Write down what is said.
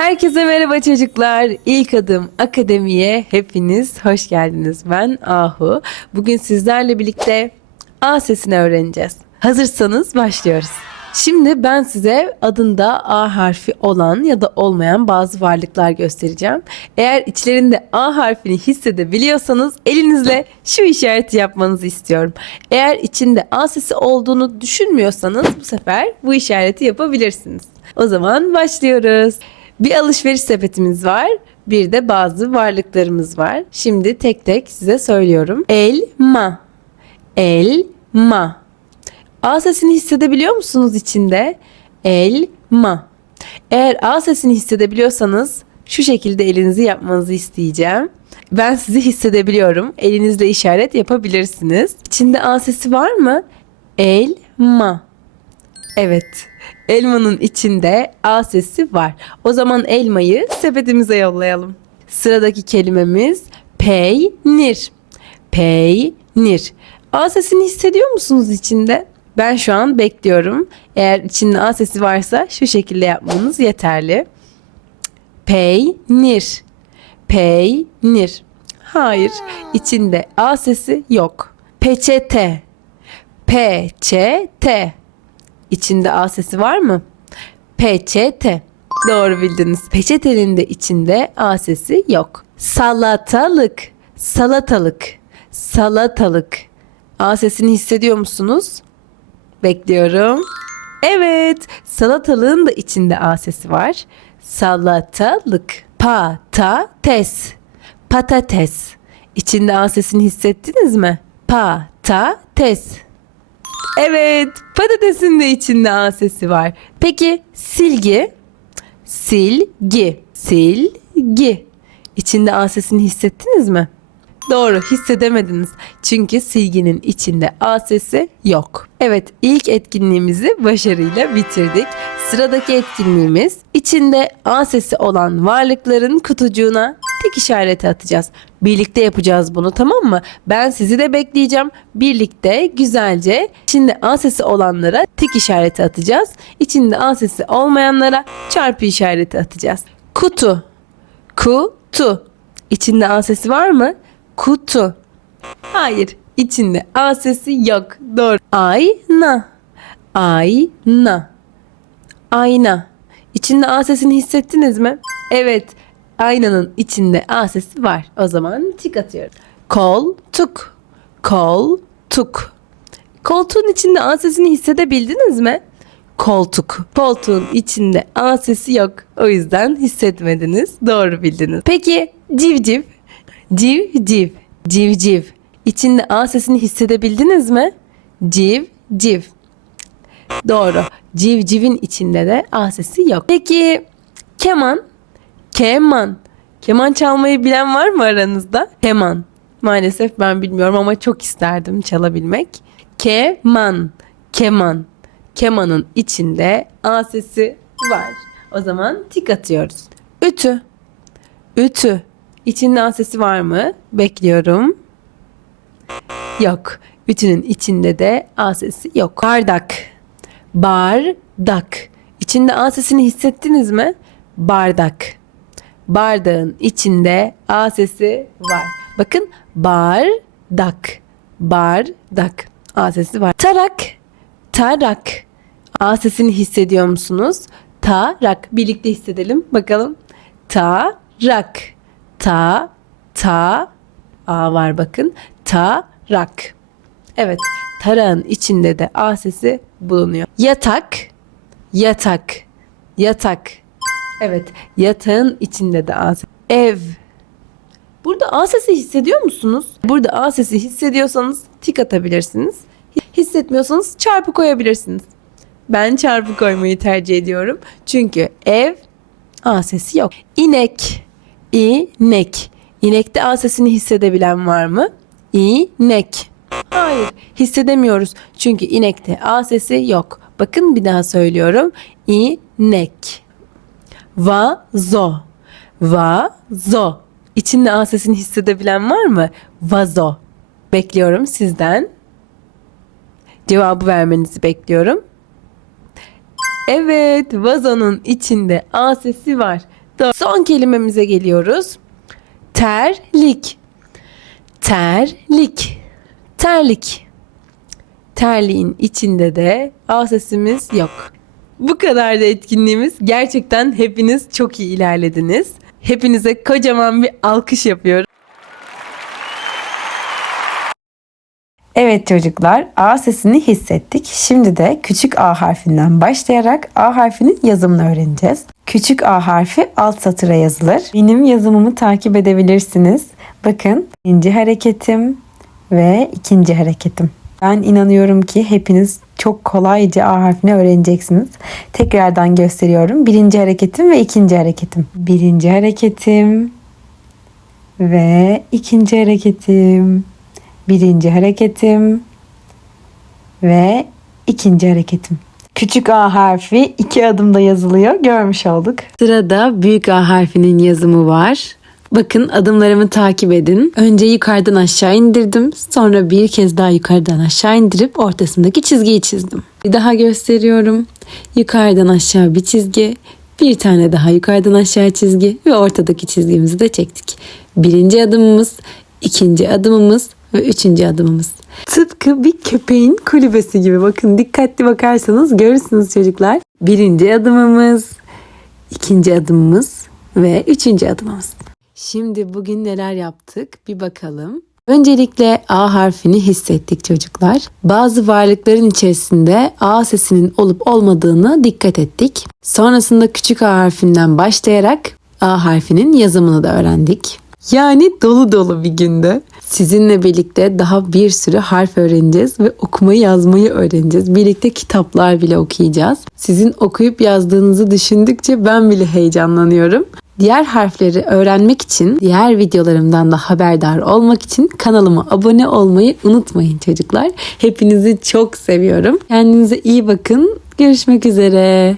Herkese merhaba çocuklar. İlk adım akademiye hepiniz hoş geldiniz. Ben Ahu. Bugün sizlerle birlikte A sesini öğreneceğiz. Hazırsanız başlıyoruz. Şimdi ben size adında A harfi olan ya da olmayan bazı varlıklar göstereceğim. Eğer içlerinde A harfini hissedebiliyorsanız elinizle şu işareti yapmanızı istiyorum. Eğer içinde A sesi olduğunu düşünmüyorsanız bu sefer bu işareti yapabilirsiniz. O zaman başlıyoruz. Bir alışveriş sepetimiz var. Bir de bazı varlıklarımız var. Şimdi tek tek size söylüyorum. Elma. Elma. A sesini hissedebiliyor musunuz içinde? Elma. Eğer A sesini hissedebiliyorsanız şu şekilde elinizi yapmanızı isteyeceğim. Ben sizi hissedebiliyorum. Elinizle işaret yapabilirsiniz. İçinde A sesi var mı? Elma. Evet. Elmanın içinde A sesi var. O zaman elmayı sepetimize yollayalım. Sıradaki kelimemiz peynir. Peynir. A sesini hissediyor musunuz içinde? Ben şu an bekliyorum. Eğer içinde A sesi varsa şu şekilde yapmanız yeterli. Peynir. Peynir. Hayır, içinde A sesi yok. Peçete. Peçete. İçinde A sesi var mı? Peçete. Doğru bildiniz. Peçetenin de içinde A sesi yok. Salatalık. Salatalık. Salatalık. A sesini hissediyor musunuz? Bekliyorum. Evet, salatalığın da içinde A sesi var. Salatalık. Patates. Patates. İçinde A sesini hissettiniz mi? Patates. Evet, patatesin de içinde A sesi var. Peki silgi? Silgi. Silgi. İçinde A sesini hissettiniz mi? Doğru, hissedemediniz. Çünkü silginin içinde A sesi yok. Evet, ilk etkinliğimizi başarıyla bitirdik. Sıradaki etkinliğimiz içinde A sesi olan varlıkların kutucuğuna tek işareti atacağız. Birlikte yapacağız bunu tamam mı? Ben sizi de bekleyeceğim. Birlikte güzelce içinde A sesi olanlara tik işareti atacağız. İçinde A sesi olmayanlara çarpı işareti atacağız. Kutu. Kutu. İçinde A sesi var mı? Kutu. Hayır. içinde A sesi yok. Doğru. Ayna. Ayna. Ayna. İçinde A sesini hissettiniz mi? Evet. Aynanın içinde A sesi var. O zaman tik atıyorum. Koltuk. Koltuk. Koltuğun içinde A sesini hissedebildiniz mi? Koltuk. Koltuğun içinde A sesi yok. O yüzden hissetmediniz. Doğru bildiniz. Peki civciv. Civciv. Civciv. İçinde A sesini hissedebildiniz mi? Civciv. Doğru. Civcivin içinde de A sesi yok. Peki keman? Keman. Keman çalmayı bilen var mı aranızda? Keman. Maalesef ben bilmiyorum ama çok isterdim çalabilmek. Keman. Keman. Kemanın içinde A sesi var. O zaman tik atıyoruz. Ütü. Ütü. İçinde A sesi var mı? Bekliyorum. Yok. Ütünün içinde de A sesi yok. Bardak. Bardak. İçinde A sesini hissettiniz mi? Bardak. Bardağın içinde A sesi var. Bakın bardak. Bardak. A sesi var. Tarak. Tarak. A sesini hissediyor musunuz? Tarak. Birlikte hissedelim. Bakalım. Tarak. Ta. Ta. A var bakın. Tarak. Evet. Tarağın içinde de A sesi bulunuyor. Yatak. Yatak. Yatak. Evet. Yatağın içinde de A sesi. Ev. Burada A sesi hissediyor musunuz? Burada A sesi hissediyorsanız tik atabilirsiniz. Hissetmiyorsanız çarpı koyabilirsiniz. Ben çarpı koymayı tercih ediyorum. Çünkü ev A sesi yok. İnek. İnek. İnekte A sesini hissedebilen var mı? İnek. Hayır, hissedemiyoruz. Çünkü inekte A sesi yok. Bakın bir daha söylüyorum. İnek. Vazo. Vazo. İçinde A sesini hissedebilen var mı? Vazo. Bekliyorum sizden. Cevabı vermenizi bekliyorum. Evet, vazonun içinde A sesi var. Son kelimemize geliyoruz. Terlik. Terlik. Terlik. Terliğin içinde de A sesimiz yok. Bu kadar da etkinliğimiz. Gerçekten hepiniz çok iyi ilerlediniz. Hepinize kocaman bir alkış yapıyorum. Evet çocuklar A sesini hissettik. Şimdi de küçük A harfinden başlayarak A harfinin yazımını öğreneceğiz. Küçük A harfi alt satıra yazılır. Benim yazımımı takip edebilirsiniz. Bakın birinci hareketim ve ikinci hareketim. Ben inanıyorum ki hepiniz çok kolayca A harfini öğreneceksiniz. Tekrardan gösteriyorum. Birinci hareketim ve ikinci hareketim. Birinci hareketim ve ikinci hareketim. Birinci hareketim ve ikinci hareketim. Küçük A harfi iki adımda yazılıyor. Görmüş olduk. Sırada büyük A harfinin yazımı var. Bakın adımlarımı takip edin. Önce yukarıdan aşağı indirdim. Sonra bir kez daha yukarıdan aşağı indirip ortasındaki çizgiyi çizdim. Bir daha gösteriyorum. Yukarıdan aşağı bir çizgi. Bir tane daha yukarıdan aşağı çizgi ve ortadaki çizgimizi de çektik. Birinci adımımız, ikinci adımımız ve üçüncü adımımız. Tıpkı bir köpeğin kulübesi gibi. Bakın dikkatli bakarsanız görürsünüz çocuklar. Birinci adımımız, ikinci adımımız ve üçüncü adımımız. Şimdi bugün neler yaptık bir bakalım. Öncelikle A harfini hissettik çocuklar. Bazı varlıkların içerisinde A sesinin olup olmadığını dikkat ettik. Sonrasında küçük A harfinden başlayarak A harfinin yazımını da öğrendik. Yani dolu dolu bir günde. Sizinle birlikte daha bir sürü harf öğreneceğiz ve okumayı yazmayı öğreneceğiz. Birlikte kitaplar bile okuyacağız. Sizin okuyup yazdığınızı düşündükçe ben bile heyecanlanıyorum. Diğer harfleri öğrenmek için, diğer videolarımdan da haberdar olmak için kanalıma abone olmayı unutmayın çocuklar. Hepinizi çok seviyorum. Kendinize iyi bakın. Görüşmek üzere.